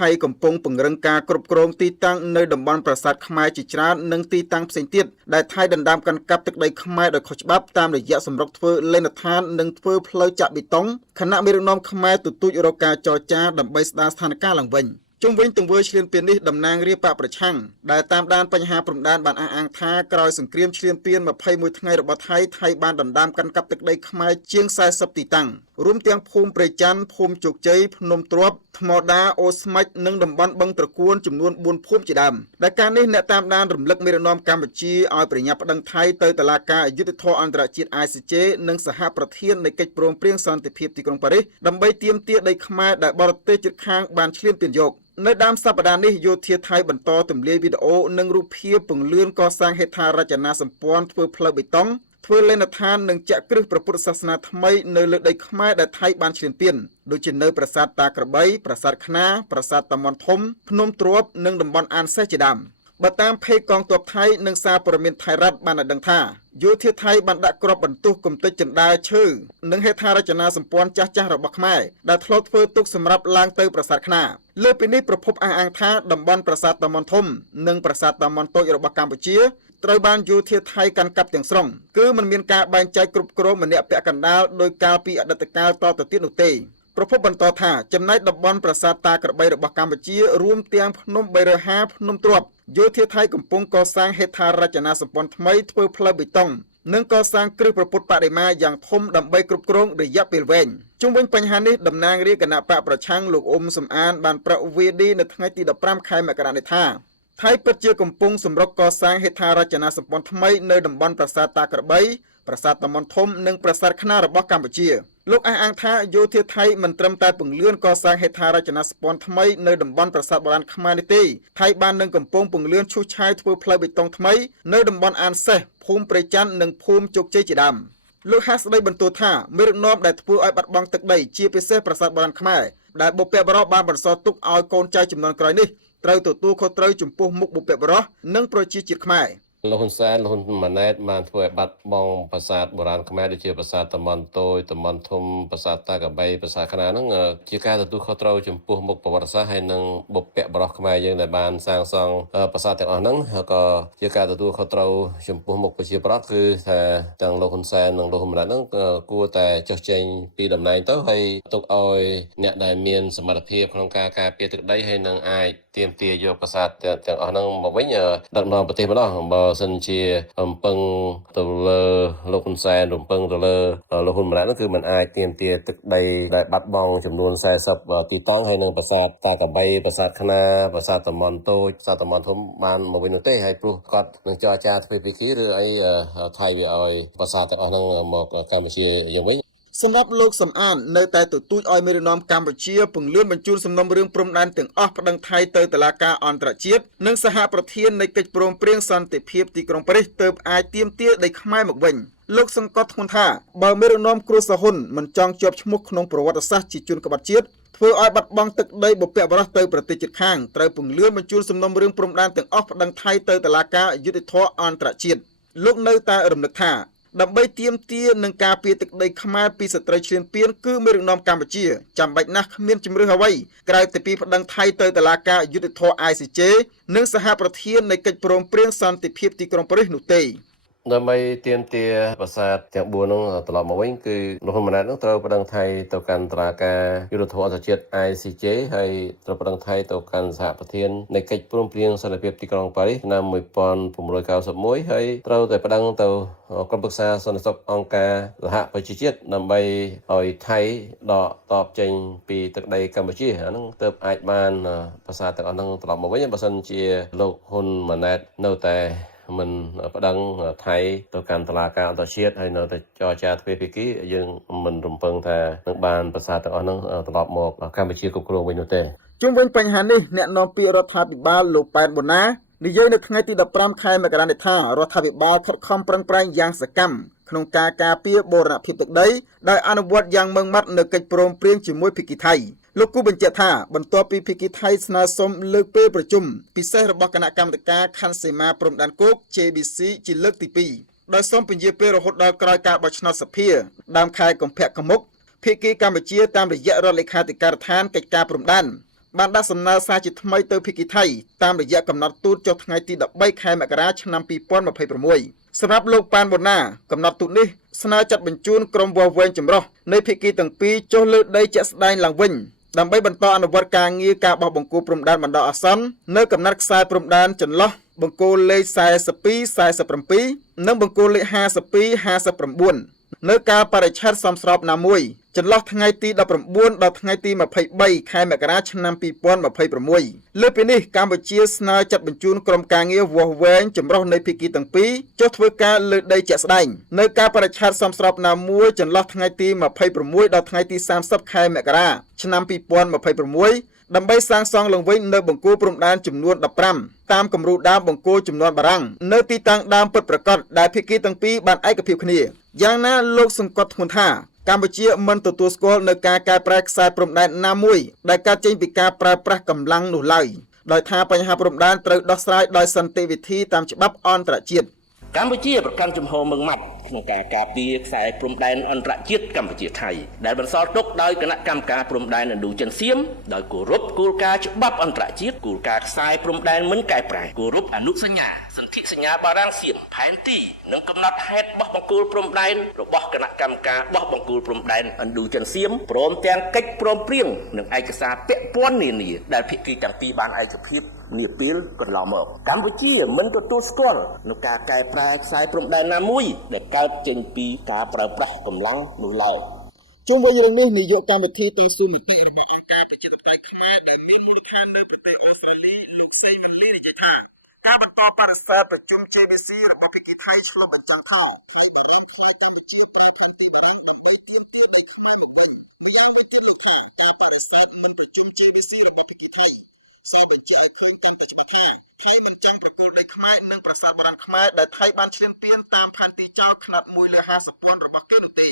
ថៃកំពុងពង្រឹងការគ្រប់គ្រងទីតាំងនៅតំបន់ប្រាសាទខ្មែរជាច្រើននិងទីតាំងផ្សេងទៀតដែលថៃដណ្ដើមកាន់កាប់ទឹកដីខ្មែរដោយខុសច្បាប់តាមរយៈសម្រុកធ្វើលេនដ្ឋាននិងធ្វើផ្លូវចាក់បេតុងខណៈមេដឹកនាំខ្មែរទទូចរកការចរចាដើម្បីស្ដារស្ថានភាពឡើងវិញជុំវិញទង្វើឈ្លានពាននេះតំណាងរាជបកប្រឆាំងដែលតាមដានបញ្ហាព្រំដែនបានអះអាងថាក្រោយសង្គ្រាមឈ្លានពាន21ថ្ងៃរបស់ថៃបានដណ្ដើមកាន់កាប់ទឹកដីខ្មែរជាង40ទីតាំងរួមទាំងភូមិព្រៃច័ន្ទភូមិជោគជ័យភ្នំទ្រាប់ថ្មដាអូស្មាច់និងតំបន់បឹងត្រកួនចំនួន4ភូមិជាដើមដែលការនេះអ្នកតាមដានរំលឹកមេដឹកនាំកម្ពុជាឲ្យប្រញាប់ប្តឹងថៃទៅតុលាការយុត្តិធម៌អន្តរជាតិ ICJ និងសហប្រធាននៃកិច្ចព្រមព្រៀងសន្តិភាពទីក្រុងប៉ារីសដើម្បីទាមទារដីខ្មែរដែលបរទេសជិតខាងបានឈ្លានពានយកនៅដើមសប្តាហ៍នេះយោធាថៃបន្តទម្លាយវីដេអូនិងរូបភាពពង្លឿនកសាងហេដ្ឋារចនាសម្ព័ន្ធធ្វើផ្លូវបេតុងធ្វើលេនដ្ឋាននិងចាក់គ្រឹះព្រះពុទ្ធសាសនាថ្មីនៅលើដីខ្មែរដែលថៃបានឈ្លានពានដូចជានៅប្រាសាទតាក្របីប្រាសាទខ្នាប្រាសាទតាមាន់ធំភ្នំទ្រាប់និងតំបន់អានសេះជាដើមបើតាមភេកកងទ័ពថៃនិងសារព័ត៌មានថៃរដ្ឋបានឲ្យដឹងថាយោធាថៃបានដាក់គ្រាប់បន្ទុះគំទេចចណ្ដើរឈើនិងហេដ្ឋារចនាសម្ព័ន្ធចាស់ៗរបស់ខ្មែរដែលធ្លាប់ធ្វើទុកសម្រាប់ឡើងទៅប្រាសាទខ្នាលើពីនេះប្រភពអះអាងថាតំបន់ប្រាសាទតាមាន់ធំនិងប្រាសាទតាមាន់តូចរបស់កម្ពុជាត្រូវបានយោធាថៃកាន់កាប់ទាំងស្រុងគឺមិនមានការបែងចែកគ្រប់គ្រងម្នាក់ពាក់កណ្ដាលដោយកាលពីអតីតកាលតទៅទៀតនោះទេប្រភពបន្តថាចំណែកតំបន់ប្រាសាទតាក្របីរបស់កម្ពុជារួមទាំងភ្នំ350ភ្នំទ្រាប់យោធាថៃកំពុងកសាងហេដ្ឋារចនាសម្ព័ន្ធថ្មីធ្វើផ្លូវបេតុងនិងកសាងគ្រឹះព្រះពុទ្ធបដិមាយ៉ាងធំដើម្បីគ្រប់គ្រងរយៈពេលវែងជុំវិញបញ្ហានេះតំណាងរាជគណៈបកប្រឆាំងលោកអ៊ុំសំអានបានប្រកាសវីដេអូនៅថ្ងៃទី15ខែមករានេះថាថៃពិតជាកំពុងសម្រុកកសាងហេដ្ឋារចនាសម្ព័ន្ធថ្មីនៅតំបន់ប្រាសាទតាក្របីប្រាសាទតាមាន់ធំនិងប្រាសាទខ្នារបស់កម្ពុជាលោកអះអាងថាយោធាថៃមិនត្រឹមតែពង្លឿនកសាងហេដ្ឋារចនាសម្ព័ន្ធថ្មីនៅតំបន់ប្រាសាទបុរាណខ្មែរនេះទេថៃបាននឹងកំពុងពង្លឿនឈូសឆាយធ្វើផ្លូវបេតុងថ្មីនៅតំបន់អានសេះភូមិព្រៃច័ន្ទនិងភូមិជោគជ័យជាដើមលោកហាស្ដីបន្ទោសថាមេដឹកនាំដែលធ្វើឲ្យបាត់បង់ទឹកដីជាពិសេសប្រាសាទបុរាណខ្មែរដែលបុព្វបុរសបានបន្សល់ទុកឲ្យកូនចៅចំនួនក្រោយនេះត្រូវទទួលខុសត្រូវចំពោះមុខបុព្វបុរសនិងប្រជាជាតិខ្មែរលោកហ៊ុនសែនលោកហ៊ុនម៉ាណែតបានធ្វើឲ្យបាត់បង់ប្រាសាទបុរាណខ្មែរដូចជាប្រាសាទតាមាន់តូចតាមាន់ធំប្រាសាទតាក្របីប្រាសាទខ្នាហ្នឹងជាការទទួលខុសត្រូវចំពោះមុខប្រវត្តិសាស្ត្រហើយនិងបុព្វបុរសខ្មែរយើងដែលបានសាងសង់ប្រាសាទទាំងអស់ហ្នឹងហើយក៏ជាការទទួលខុសត្រូវចំពោះមុខប្រជាប្រដ្ឋគឺថាទាំងលោកហ៊ុនសែននិងលោកហ៊ុនម៉ាណែតហ្នឹងគួរតែចុះចេញពីតំណែងទៅហើយទុកឲ្យអ្នកដែលមានសមត្ថភាពក្នុងការការពារទឹកដីហើយនឹងអាចទាមទារយកប្រាសាទទាំងអស់ហ្នឹងមកវិញដឹកនាំប្រទេសម្ដងបើសិនជារំពឹងទៅលើលោកហ៊ុនសែនរំពឹងទៅលើលោកហ៊ុនម៉ាណែតនោះគឺมันអាចទាមទារទឹកដីដែលបាត់បង់ចំនួន40ទីតាំងហើយនឹងប្រាសាទតាក្របីប្រាសាទខ្នាប្រាសាទតាមាន់តូចប្រាសាទតាមាន់ធំបានមកវិញនោះទេហើយព្រោះគាត់នឹងចរចាទ្វេភាគីឬអីថៃវាឲ្យប្រាសាទទាំងអស់ហ្នឹងមកកម្ពុជាយ៉ាងវិញសម្រាប់លោកសំអាននៅតែទទូចឲ្យមេដឹកនាំកម្ពុជាពង្លឿនបញ្ជូនសំណុំរឿងព្រំដែនទាំងអស់ប្តឹងថៃទៅតុលាការអន្តរជាតិនិងសហប្រធាននៃកិច្ចព្រមព្រៀងសន្តិភាពទីក្រុងប៉ារីសទើបអាចទាមទារដីខ្មែរមកវិញលោកសង្កត់ធ្ងន់ថាបើមេដឹកនាំគ្រួសារហ៊ុនមិនចង់ជាប់ឈ្មោះក្នុងប្រវត្តិសាស្ត្រជាជនក្បត់ជាតិធ្វើឲ្យបាត់បង់ទឹកដីបុព្វបុរសទៅប្រទេសជិតខាងត្រូវពង្លឿនបញ្ជូនសំណុំរឿងព្រំដែនទាំងអស់ប្តឹងថៃទៅតុលាការយុត្តិធម៌អន្តរជាតិលោកនៅតែរំលឹកថាដើម្បីទាមទារនឹងការពារទឹកដីខ្មែរពីសត្រូវឈ្លានពានគឺមេដឹកនាំកម្ពុជាចាំបាច់ណាស់គ្មានជំរឿសអ្វីក្រៅពីប្តឹងថៃទៅតុលាការយុត្តិធម៌ ICJ និងសហប្រធាននៃកិច្ចព្រមព្រៀងសន្តិភាពទីក្រុងប៉ារីសនោះទេដើម្បីទាមទារប្រាសាទទាំង4នោះត្រឡប់មកវិញគឺលោកហ៊ុនម៉ាណែតនោះត្រូវប្តឹងថៃទៅកាន់តុលាការយុត្តិធម៌អន្តរជាតិ ICJ ហើយត្រូវប្តឹងថៃទៅកាន់សហប្រធាននៃកិច្ចព្រមព្រៀងសន្តិភាពទីក្រុងប៉ារីសឆ្នាំ1991ហើយត្រូវតែប្តឹងទៅក្រុមប្រឹក្សាសន្តិសុខអង្គការសហប្រជាជាតិដើម្បីឲ្យថៃដកតបចេញពីទឹកដីកម្ពុជាអាហ្នឹងទើបអាចបានប្រាសាទទាំងអស់ហ្នឹងត្រឡប់មកវិញបើសិនជាលោកហ៊ុនម៉ាណែតនៅតែមិនប្តឹងថៃទៅកាន់តុលាការអន្តរជាតិហើយនៅតែចរចាទ្វេភាគីយើងមិនរំពឹងថានឹងបានប្រាសាទទាំងអស់ហ្នឹងត្រឡប់មកកម្ពុជាគ្រប់គ្រងវិញនោះទេជុំវិញបញ្ហានេះអ្នកនាំពាក្យរដ្ឋាភិបាលលោកប៉ែនបូណានិយាយនៅថ្ងៃទី15ខែមករានេះថារដ្ឋាភិបាលខិតខំប្រឹងប្រែងយ៉ាងសកម្មក្នុងការការពារបូរណភាពទឹកដីដោយអនុវត្តយ៉ាងម៉ឺងម៉ាត់នៅកិច្ចព្រមព្រៀងជាមួយភាគីថៃលោកគូបញ្ជាក់ថាបន្ទាប់ពីភាគីថៃស្នើសុំលើកពេលប្រជុំពិសេសរបស់គណៈកម្មាធិការខណ្ឌសីមាព្រំដែនគោក JBC ជាលើកទី2ដោយសូមពន្យាពេលរហូតដល់ក្រោយការបោះឆ្នោតសភាដើមខែកុម្ភៈខាងមុខភាគីកម្ពុជាតាមរយៈរដ្ឋលេខាធិការដ្ឋានកិច្ចការព្រំដែន បានដាក់សំណើសារជាថ្មីទៅភាគីថៃតាមរយៈកំណត់ទូតចុះថ្ងៃទី13ខែមករាឆ្នាំ2026សម្រាប់លោកប៉ានបូណាកំណត់ទូតនេះស្នើចាត់បញ្ជូនក្រុមវាស់វែងចម្រុះនៃភាគីទាំងពីរចុះលើដីជាក់ស្ដែងឡើងវិញដើម្បីបន្តអនុវត្តការងារបោះបង្គោលព្រំដែនបណ្ដោះអាសន្ននៅកំណត់ខ្សែព្រំដែនចន្លោះបង្គោលលេខ42-47និងបង្គោលលេខ52-59នៅកាលបរិច្ឆេទសមស្របណាមួយចន្លោះថ្ងៃទី19ដល់ថ្ងៃទី23ខែមករាឆ្នាំ2026លើពីនេះកម្ពុជាស្នើចាត់បញ្ជូនក្រុមការងារវាស់វែងចម្រុះនៃភាគីទាំងពីរចុះធ្វើការលើដីជាក់ស្ដែងនៅកាលបរិច្ឆេទសមស្របណាមួយចន្លោះថ្ងៃទី26ដល់ថ្ងៃទី30ខែមករាឆ្នាំ2026ដើម្បីសាងសង់ឡើងវិញនៅបង្គោលព្រំដែនចំនួន15តាមគំរូដើមបង្គោលចំនួនបារាំងនៅទីតាំងដើមពិតប្រាកដដែលភាគីទាំងពីរបានឯកភាពគ្នាយ៉ាងណាលោកសង្កត់ធ្ងន់ថាកម្ពុជាមិនទទួលស្គាល់នៅការកែប្រែខ្សែព្រំដែនណាមួយដែលកើតចេញពីការប្រើប្រាស់កម្លាំងនោះឡើយដោយថាបញ្ហាព្រំដែនត្រូវដោះស្រាយដោយសន្តិវិធីតាមច្បាប់អន្តរជាតិកម្ពុជាប្រកាន់ជំហរម៉ឺងម៉ាត់ក្នុងការការពារខ្សែព្រំដែនអន្តរជាតិកម្ពុជាថៃដែលបន្សល់ទុកដោយគណៈកម្មការព្រំដែនឥណ្ឌូចិនសៀមដោយគោរពគោលការណ៍ច្បាប់អន្តរជាតិគោលការណ៍ខ្សែព្រំដែនមិនកែប្រែគោរពអនុសញ្ញាសន្ធិសញ្ញាបារាំងសៀមផែនទីនិងកំណត់ហេតុបោះបង្គោលព្រំដែនរបស់គណៈកម្មការបោះបង្គោលព្រំដែនឥណ្ឌូចិនសៀមព្រមទាំងកិច្ចព្រមព្រៀងនិងឯកសារពាក់ព័ន្ធនានាដែលភាគីទាំងពីរបានឯកភាពនាពេលកន្លងមកកម្ពុជាមិនទទួលស្គាល់នូវការកែប្រែខ្សែព្រំដែនណាមួយដែលកើតចេញពីការប្រើប្រាស់កម្លាំងនោះឡើយជុំវិញរឿងនេះនាយកកម្មវិធីតស៊ូមតិរបស់អង្គការប្រជាធិបតេយ្យខ្មែរដែលមានមូលដ្ឋាននៅប្រទេសអូស្ត្រាលីលោកសេងវ៉ាន់លីនិយាយថាការបន្តបដិសេធប្រជុំ JBC របស់ភាគីថៃឆ្លុះបញ្ចាំងថាថៃបារម្ភខ្លាចកម្ពុជាប្រើផែនទីបារាំងដើម្បីទាមទារដីខ្មែរមកវិញម្យ៉ាងវិញទៀតលោកថាការបដិសេធមិនប្រជុំ JBC របស់ភាគីថៃសបញ្ជាក់ឲ្យឃើញកាន់តែច្បាស់ថាថៃមិនចង់ប្រគល់ដីខ្មែរនិងប្រាសាទបុរាណខ្មែរដែលថៃបានឈ្លានពានតាមផែនទីចោលខ្នាត1លើ50,000របស់គេនោះទេ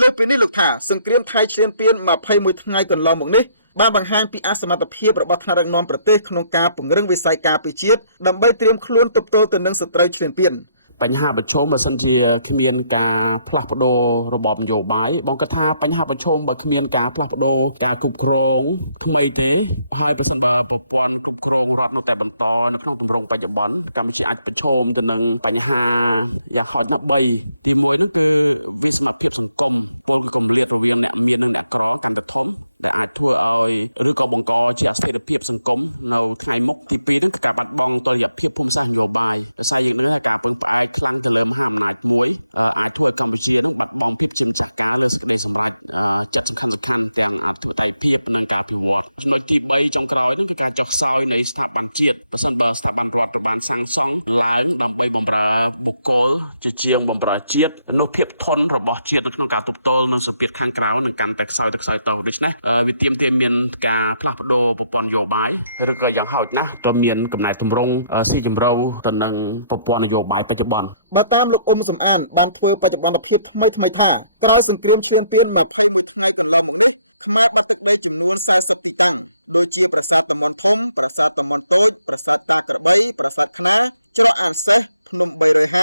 លើសពីនេះលោកថាសង្គ្រាមថៃឈ្លានពាន21ថ្ងៃកន្លងមកនេះបានបង្ហាញពីអសមត្ថភាពរបស់ថ្នាក់ដឹកនាំប្រទេសក្នុងការពង្រឹងវិស័យការពារជាតិដើម្បីត្រៀមខ្លួនទប់ទល់ទៅនឹងសត្រូវឈ្លានពានបញ្ហាប្រឈមបើសិនជាគ្មានការផ្លាស់ប្ដូររបបនយោបាយបងគិតថាបញ្ហាប្រឈមបើគ្មានការផ្លាស់ប្ដូរការគ្រប់គ្រងថ្មីទេហើយប្រសិនបើប្រព័ន្ធគ្រប់គ្រងរដ្ឋនៅតែបន្តនៅក្នុងទម្រង់បច្ចុប្បន្នកម្ពុជាអាចប្រឈមទៅនឹងបញ្ហាយ៉ាងហោចណាស់3ទី1ហ្នឹងគឺវិសមភាពសង្គមពលគឺគម្លាតរវាងអ្នកមាននិងអ្នកក្រកាន់តែធំដែលអាចធ្វើឲ្យឬក៏បង្កជាអស្ថិរភាពសង្គមនៅថ្ងៃមុខទី2ហ្នឹងគឺការបាត់បង់តុល្យភាពភូមិសាស្ត្រនយោបាយដោយសារយើងដឹងថាការពឹងផ្អែកខ្លាំងទៅលើមហាអំណាចមួយអាចធ្វើឲ្យកម្ពុជានឹងបាត់បង់ភាពជាម្ចាស់ការលើសេចក្តីសម្រេចចិត្តសំខាន់ទាំងអធិបតេយ្យភាពនិងការពិវត្តចំណុចទី3ចុងក្រោយហ្នឹងគឺការចុះខ្សោយនៃស្ថាប័នជាតិប្រសិនបើស្ថាប័នរដ្ឋត្រូវបានសាងសង់ឡើងដើម្បីបម្រើបុគ្គលជាជាងបម្រើជាតិនោះភាពធន់របស់ជាតិនៅក្នុងការទប់ទល់នឹងសម្ពាធខាងក្រៅនឹងកាន់តែខ្សោយទៅដូច្នេះវាទាមទារមានការផ្លាស់ប្ដូរប្រព័ន្ធនយោបាយឬក៏យ៉ាងហោចណាស់ត្រូវមានកំណែទម្រង់ស៊ីជម្រៅទៅនឹងប្រព័ន្ធនយោបាយបច្ចុប្បន្នបើតាមលោកអ៊ុំសំអានបានធ្វើបច្ចុប្បន្នភាពថ្មីថាក្រោយសង្គ្រាមឈ្លានពាន21ថ្ងៃកន្លងមកនេះខ្មែរបាត់ទឹកដីចំនួន40ទីតាំងដូចជាប្រាសាទតាមុនធំប្រាសាទតាមុនតូចប្រាសាទតាក្របីប្រាសាទខ្នាច្រកអានសេះភ្នំ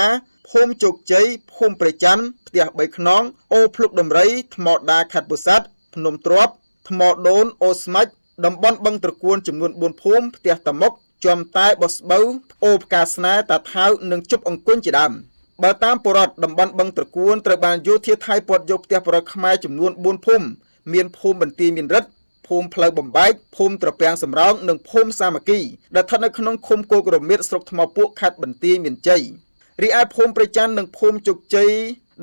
350ភូមិជោគជ័យភូមិព្រះច័ន្ទផ្ទះ3ខ្នងអូភ្លុកដំរីថ្មដាខេត្តពោធិ៍សាត់ភ្នំទ្រាប់ថ្មដូនអូស្មាច់តំបន់បឹងត្រកួនចំនួន4ភូមិផ្ទះតាមុកចំតែបោះស្បូវអូផ្កាស្នេហ៍តាថៅនិងជប់អង្គុញជាដើមបើតាមពលរដ្ឋតំបន់បឹងត្រកួនត្រូវបានយោធាថៃព័ទ្ធយកផ្ទះពលរដ្ឋខ្មែរចំនួន4ភូមិមានភូមិបន្ទាយមានរិទ្ធភូមិផ្លូវបំបែកភូមិត្រពាំងសំរោងនិងភូមិសាមគ្គីដែលស្ថិតនៅក្នុងឃុំគោករមៀតស្រុកថ្មពួកខេត្តបន្ទាយមានជ័យរីឯភូមិព្រះច័ន្ទនិងភូមិជោគជ័យ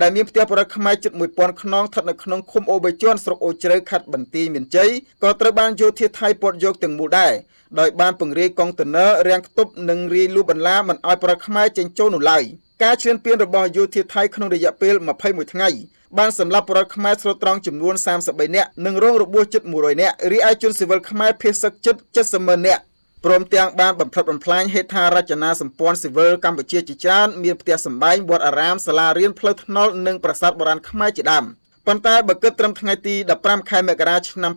ដែលមានផ្ទះពលរដ្ឋខ្មែរជិត1000ខ្នងស្ថិតនៅក្នុងឃុំអូបេជាន់ស្រុកអូជ្រៅខេត្តបន្ទាយមានជ័យក៏ត្រូវបានយោធាថៃព័ទ្ធយកទាំងមូលដែរដោយបានពង្រាយកុងតឺន័ររាំងខ្ទប់និងរាយលូបន្លាមិនឲ្យពលរដ្ឋខ្មែរចេញចូលនោះឡើយការឈ្លានពានរបស់យោធាថៃក្នុងរយៈពេល21ថ្ងៃបានសម្លាប់ពលរដ្ឋខ្មែរស្រុតត្រង់ចំនួន33នាក់និងរងរបួសជិត100នាក់រីឯជនស៊ីវិលខ្មែរភៀសសឹកជិត70,000នាក់ព្រមទាំងបានបំផ្លិចបំផ្លាញហេដ្ឋារចនាសម្ព័ន្ធស៊ីវិលកម្ពុជាជាច្រើនមានផ្ទះសម្បែងវត្តអារាមសាលារៀនផ្លូវថ្នល់និងប្រាសាទបុរាណខ្មែរជាដើមប៉ុន្តែបើគិតត្រឹមថ្ងៃទី15ខែមករាឆ្នាំ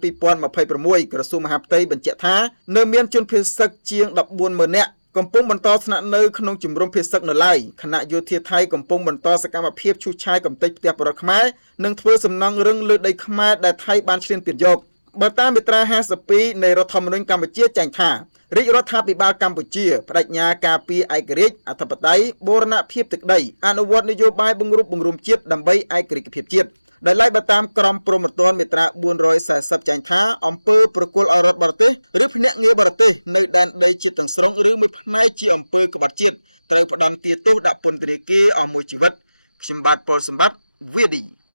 2026ក្រសួងមហាផ្ទៃបញ្ជាក់ថានៅមានជនភៀសសឹកជាង140,000នាក់កំពុងបន្តស្នាក់នៅក្នុងជំរំភៀសសឹកនៅឡើយគណៈយោធាថៃកំពុងបន្តសកម្មភាពឈូសឆាយកំទេចផ្ទះពលរដ្ឋខ្មែរនិងធ្វើសំណង់រឹងលើដីខ្មែរដែលថៃបានឈ្លានពានយក បើតាមមាត្រា52នៃរដ្ឋធម្មនុញ្ញកម្ពុជាចែងថារាជរដ្ឋាភិបាលកម្ពុជាបដិញ្ញាការពារឯករាជ្យអធិបតេយ្យបូរណភាពទឹកដីអនុវត្តនយោបាយបង្រួបបង្រួមជាតិដើម្បីឯករាជ្យភាពជាតិដែលឡែកបើតាមក្រមព្រហ្មទណ្ឌមាត្រា440ចែងថាអំពើប្រគល់ឲ្យរដ្ឋបរទេសឬភ្នាក់ងារបរទេសនៅដែនដីជាតិទាំងស្រុងឬមួយផ្នែកជាអំពើក្បត់ជាតិត្រូវផ្ដន្ទាទោសដាក់ពន្ធនាគារអស់មួយជីវិតខ្ញុំបាទប៉ុលសម្បត្តិ VD